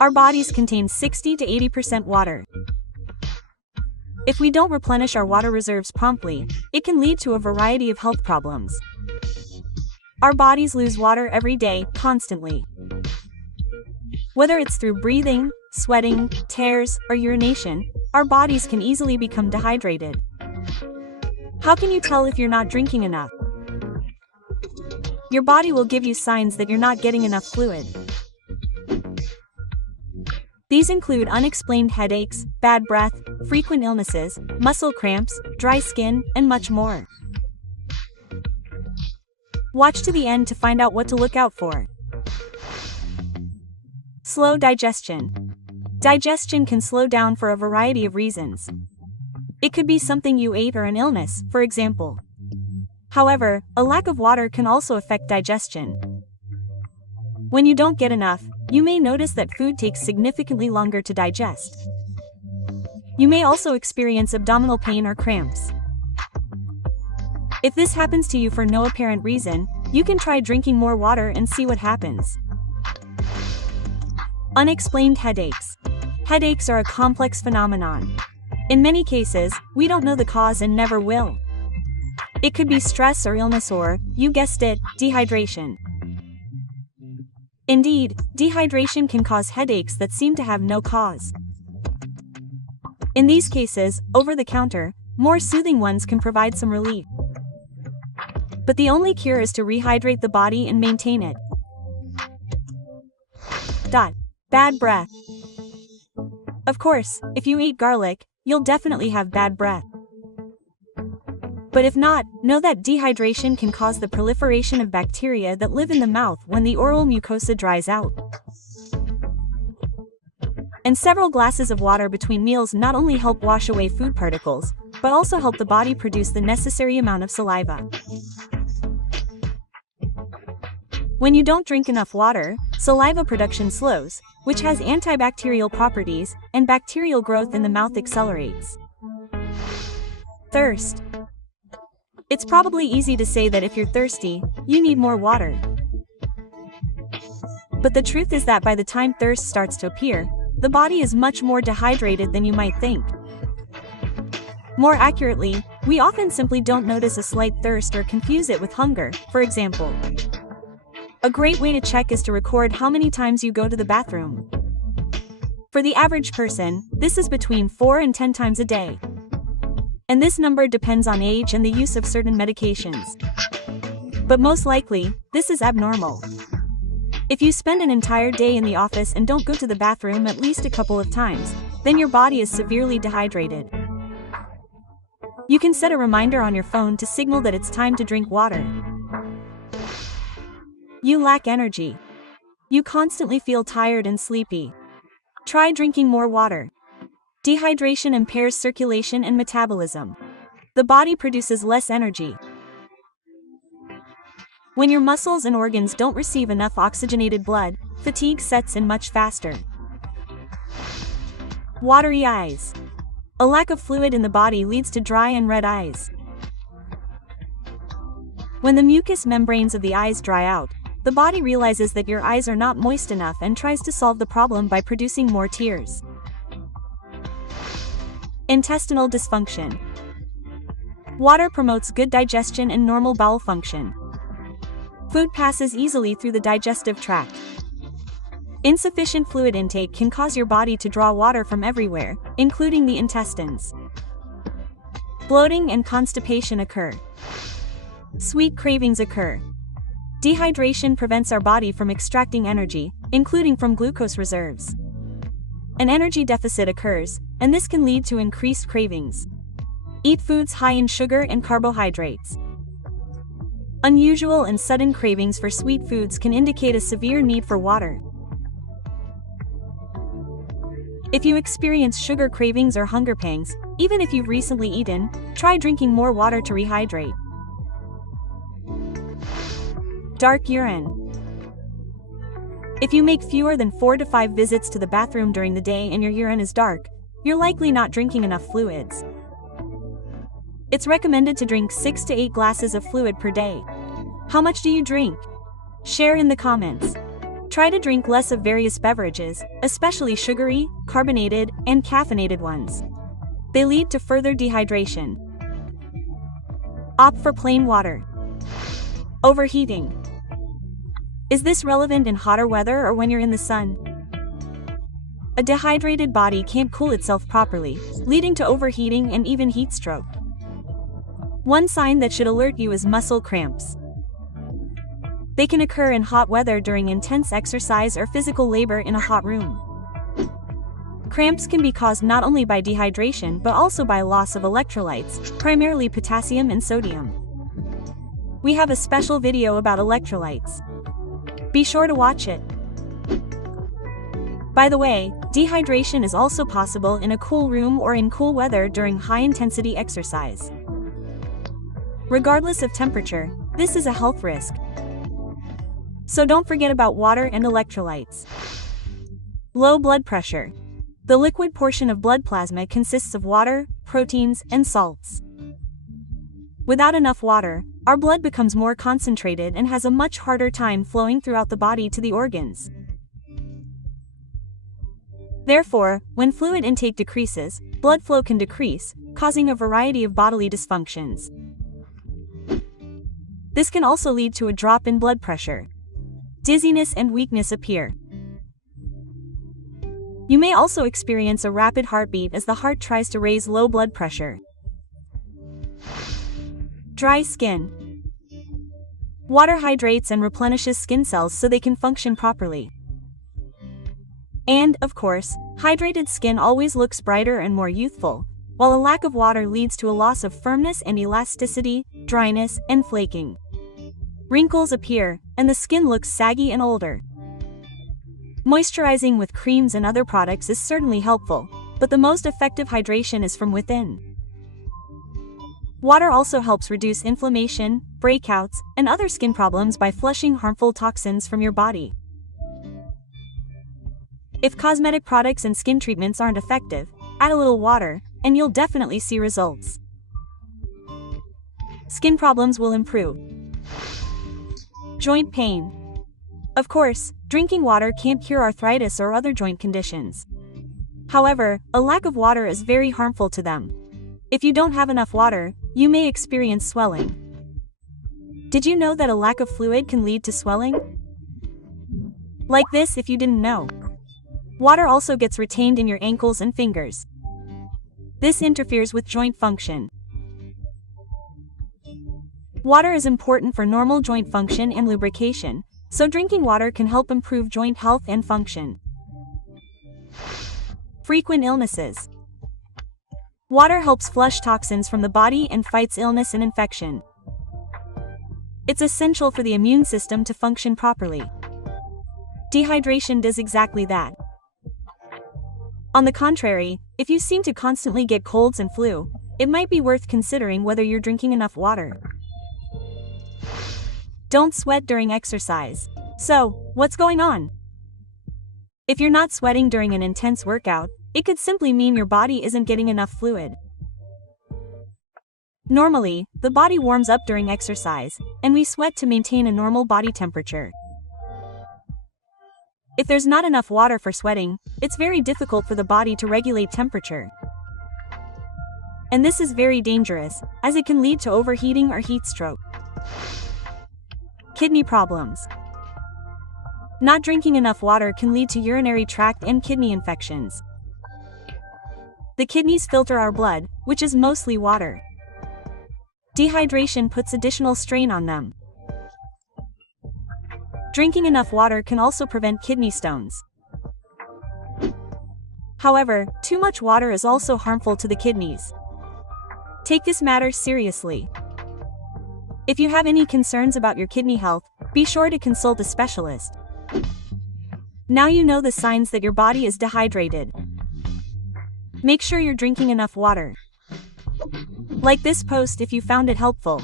Our bodies contain 60 to 80% water. If we don't replenish our water reserves promptly, it can lead to a variety of health problems. Our bodies lose water every day, constantly. Whether it's through breathing, sweating, tears, or urination, our bodies can easily become dehydrated. How can you tell if you're not drinking enough? Your body will give you signs that you're not getting enough fluid. These include unexplained headaches, bad breath, frequent illnesses, muscle cramps, dry skin, and much more. Watch to the end to find out what to look out for. Slow digestion. Digestion can slow down for a variety of reasons. It could be something you ate or an illness, for example. However, a lack of water can also affect digestion. When you don't get enough, you may notice that food takes significantly longer to digest. You may also experience abdominal pain or cramps. If this happens to you for no apparent reason, you can try drinking more water and see what happens. Unexplained headaches. Headaches are a complex phenomenon. In many cases, we don't know the cause and never will. It could be stress or illness or, you guessed it, dehydration. Indeed, dehydration can cause headaches that seem to have no cause. In these cases, over-the-counter, more soothing ones can provide some relief. But the only cure is to rehydrate the body and maintain it. Bad breath. Of course, if you eat garlic, you'll definitely have bad breath. But if not, know that dehydration can cause the proliferation of bacteria that live in the mouth when the oral mucosa dries out. And several glasses of water between meals not only help wash away food particles, but also help the body produce the necessary amount of saliva. When you don't drink enough water, saliva production slows, which has antibacterial properties, and bacterial growth in the mouth accelerates. Thirst. It's probably easy to say that if you're thirsty, you need more water. But the truth is that by the time thirst starts to appear, the body is much more dehydrated than you might think. More accurately, we often simply don't notice a slight thirst or confuse it with hunger, for example. A great way to check is to record how many times you go to the bathroom. For the average person, this is between 4 and 10 times a day. And this number depends on age and the use of certain medications. But most likely, this is abnormal. If you spend an entire day in the office and don't go to the bathroom at least a couple of times, then your body is severely dehydrated. You can set a reminder on your phone to signal that it's time to drink water. You lack energy. You constantly feel tired and sleepy. Try drinking more water. Dehydration impairs circulation and metabolism. The body produces less energy. When your muscles and organs don't receive enough oxygenated blood, fatigue sets in much faster. Watery eyes. A lack of fluid in the body leads to dry and red eyes. When the mucous membranes of the eyes dry out, the body realizes that your eyes are not moist enough and tries to solve the problem by producing more tears. Intestinal dysfunction. Water promotes good digestion and normal bowel function. Food passes easily through the digestive tract. Insufficient fluid intake can cause your body to draw water from everywhere, including the intestines. Bloating and constipation occur. Sweet cravings occur. Dehydration prevents our body from extracting energy, including from glucose reserves. An energy deficit occurs, and this can lead to increased cravings. Eat foods high in sugar and carbohydrates. Unusual and sudden cravings for sweet foods can indicate a severe need for water. If you experience sugar cravings or hunger pangs, even if you've recently eaten, try drinking more water to rehydrate. Dark urine. If you make fewer than 4 to 5 visits to the bathroom during the day and your urine is dark, you're likely not drinking enough fluids. It's recommended to drink 6 to 8 glasses of fluid per day. How much do you drink? Share in the comments. Try to drink less of various beverages, especially sugary, carbonated, and caffeinated ones. They lead to further dehydration. Opt for plain water. Overheating. Is this relevant in hotter weather or when you're in the sun? A dehydrated body can't cool itself properly, leading to overheating and even heat stroke. One sign that should alert you is muscle cramps. They can occur in hot weather during intense exercise or physical labor in a hot room. Cramps can be caused not only by dehydration but also by loss of electrolytes, primarily potassium and sodium. We have a special video about electrolytes. Be sure to watch it. By the way, dehydration is also possible in a cool room or in cool weather during high-intensity exercise. Regardless of temperature, this is a health risk. So don't forget about water and electrolytes. Low blood pressure. The liquid portion of blood plasma consists of water, proteins, and salts. Without enough water, our blood becomes more concentrated and has a much harder time flowing throughout the body to the organs. Therefore, when fluid intake decreases, blood flow can decrease, causing a variety of bodily dysfunctions. This can also lead to a drop in blood pressure. Dizziness and weakness appear. You may also experience a rapid heartbeat as the heart tries to raise low blood pressure. Dry skin. Water hydrates and replenishes skin cells so they can function properly. And, of course, hydrated skin always looks brighter and more youthful, while a lack of water leads to a loss of firmness and elasticity, dryness, and flaking. Wrinkles appear, and the skin looks saggy and older. Moisturizing with creams and other products is certainly helpful, but the most effective hydration is from within. Water also helps reduce inflammation, breakouts, and other skin problems by flushing harmful toxins from your body. If cosmetic products and skin treatments aren't effective, add a little water, and you'll definitely see results. Skin problems will improve. Joint pain. Of course, drinking water can't cure arthritis or other joint conditions. However, a lack of water is very harmful to them. If you don't have enough water, you may experience swelling. Did you know that a lack of fluid can lead to swelling? Like this if you didn't know. Water also gets retained in your ankles and fingers. This interferes with joint function. Water is important for normal joint function and lubrication, so drinking water can help improve joint health and function. Frequent illnesses. Water helps flush toxins from the body and fights illness and infection. It's essential for the immune system to function properly. Dehydration does exactly that. On the contrary, if you seem to constantly get colds and flu, it might be worth considering whether you're drinking enough water. Don't sweat during exercise. So, what's going on? If you're not sweating during an intense workout, it could simply mean your body isn't getting enough fluid. Normally, the body warms up during exercise, and we sweat to maintain a normal body temperature. If there's not enough water for sweating, it's very difficult for the body to regulate temperature. And this is very dangerous, as it can lead to overheating or heat stroke. Kidney problems. Not drinking enough water can lead to urinary tract and kidney infections. The kidneys filter our blood, which is mostly water. Dehydration puts additional strain on them. Drinking enough water can also prevent kidney stones. However, too much water is also harmful to the kidneys. Take this matter seriously. If you have any concerns about your kidney health, be sure to consult a specialist. Now you know the signs that your body is dehydrated. Make sure you're drinking enough water. Like this post if you found it helpful.